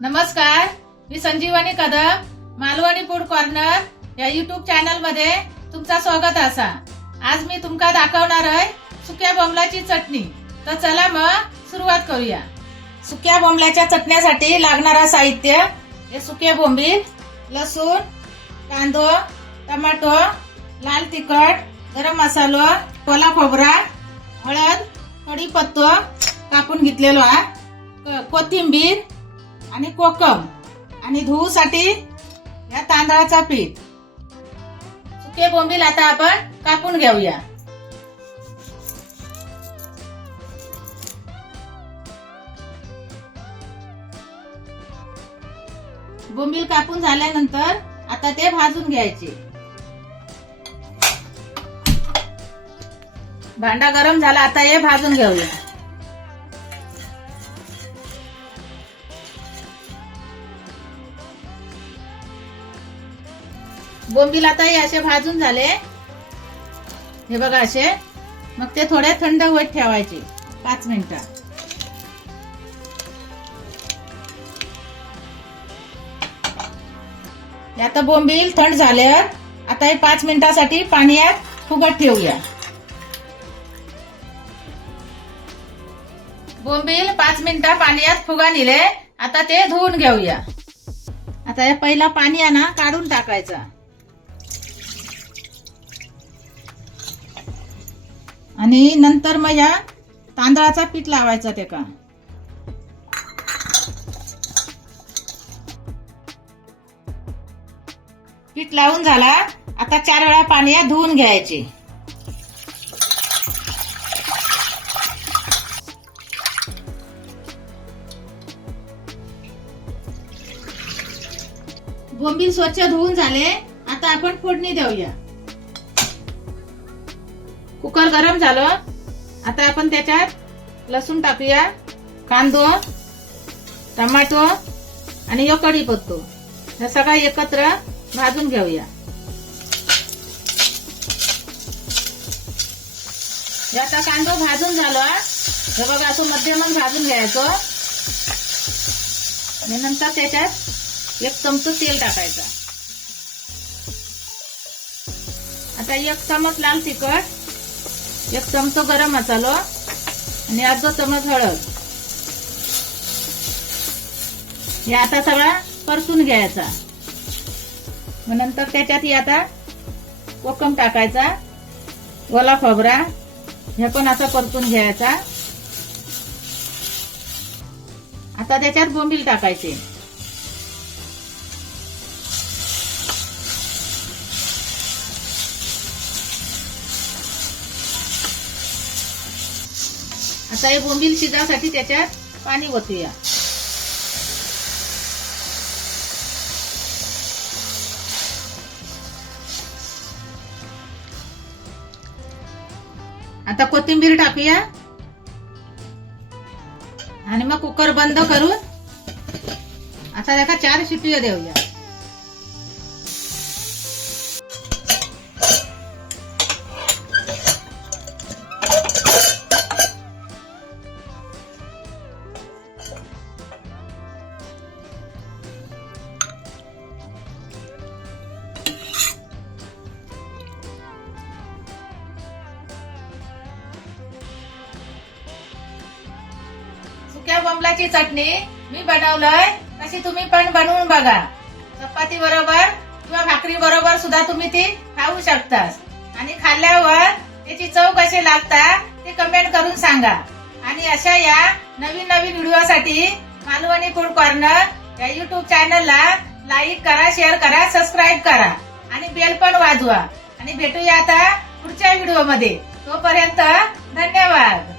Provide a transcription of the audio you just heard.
नमस्कार, मी संजीवनी Kadam, Malvani food corner या YouTube channel मध्ये तुमचा स्वागत असा। आज मी तुमका दाखवणार आहे सुक्या बोंबलाची चटणी। तर चला मग सुरुवात करूया। सुक्या बोंबलाच्या चटण्यासाठी लागणारा साहित्य हे सुके बोंबील, लसूण, कांदो, टमाटो, लाल तिखट, गरम मसाला, ओला खोबरा, हळद, कढीपत्ता कापून घेतलेलो आहे, कोथिंबीर आणि कोकम आणि धुवूसाठी या तांदळाचा पीठ। सुके बोंबील आता आपण कापून घेऊया। बोंबील कापून झाल्यानंतर आता ते भाजून घ्यायचे। भांडा गरम झाला, आता हे भाजून घेऊया। बोंबील आता हे असे भाजून झाले, हे बघा असे। मग ते थोडे थंड होत ठेवायचे 5 मिनिटं। आता बोंबील थंड झाल्यावर आता हे 5 मिनिटासाठी पाण्यात फुगत ठेवूया। बोंबील 5 मिनिटं पाण्यात फुगा निले, आता ते धुवून घेऊया। आता हे पहिला पाणी आहे ना काढून टाकायचा आणि नंतर मग या तांदळाचा पीठ लावायचा ते का। पीठ लावून झाला, आता 4 वेळा पाण्यात धुवून घ्यायचे। बोंबील स्वच्छ धुवून झाले, आता आपण फोडणी देऊया। कुकर गरम झालं, आता आपण त्याच्यात लसूण टाकूया, कांदो, टमाटो आणि कढीपत्ता हे सगळं एकत्र भाजून घेऊया। आता कांदो भाजून झाला, हे बघा असं मध्यमच भाजून घ्यायचं आणि नंतर त्याच्यात 1 चमचा तेल टाकायचा। आता 1 चमच लाल तिखट, 1 चमचा गरम मसाला आणि अर्धा चमच हळद हे आता सगळा परतून घ्यायचा। मग नंतर त्याच्यात आता कोकम टाकायचा, ओला खोबरा हे पण असं परतून घ्यायचा। आता त्याच्यात बोंबील टाकायचे। आता हे बोंबील शिजासाठी त्याच्यात पाणी ओतूया। आता कोथिंबीर टाकूया आणि मग कुकर बंद करून आता त्याला 4 शिट्ट्या देऊया। सुक्या बोंबलाची चटणी मी बनवलंय, तशी तुम्ही पण बनवून बघा। चपाती बरोबर किंवा भाकरी बरोबर सुद्धा तुम्ही ती खाऊ शकता आणि खाल्ल्यावर त्याची चव कशी लागता ते कमेंट करून सांगा। आणि अशा या नवीन नवीन व्हिडिओसाठी मालवणी फूड कॉर्नर या युट्यूब चॅनलला लाईक करा, शेअर करा, सबस्क्राईब करा आणि बेल पण वाजवा। आणि भेटूया आता पुढच्या व्हिडिओ मध्ये। तोपर्यंत धन्यवाद।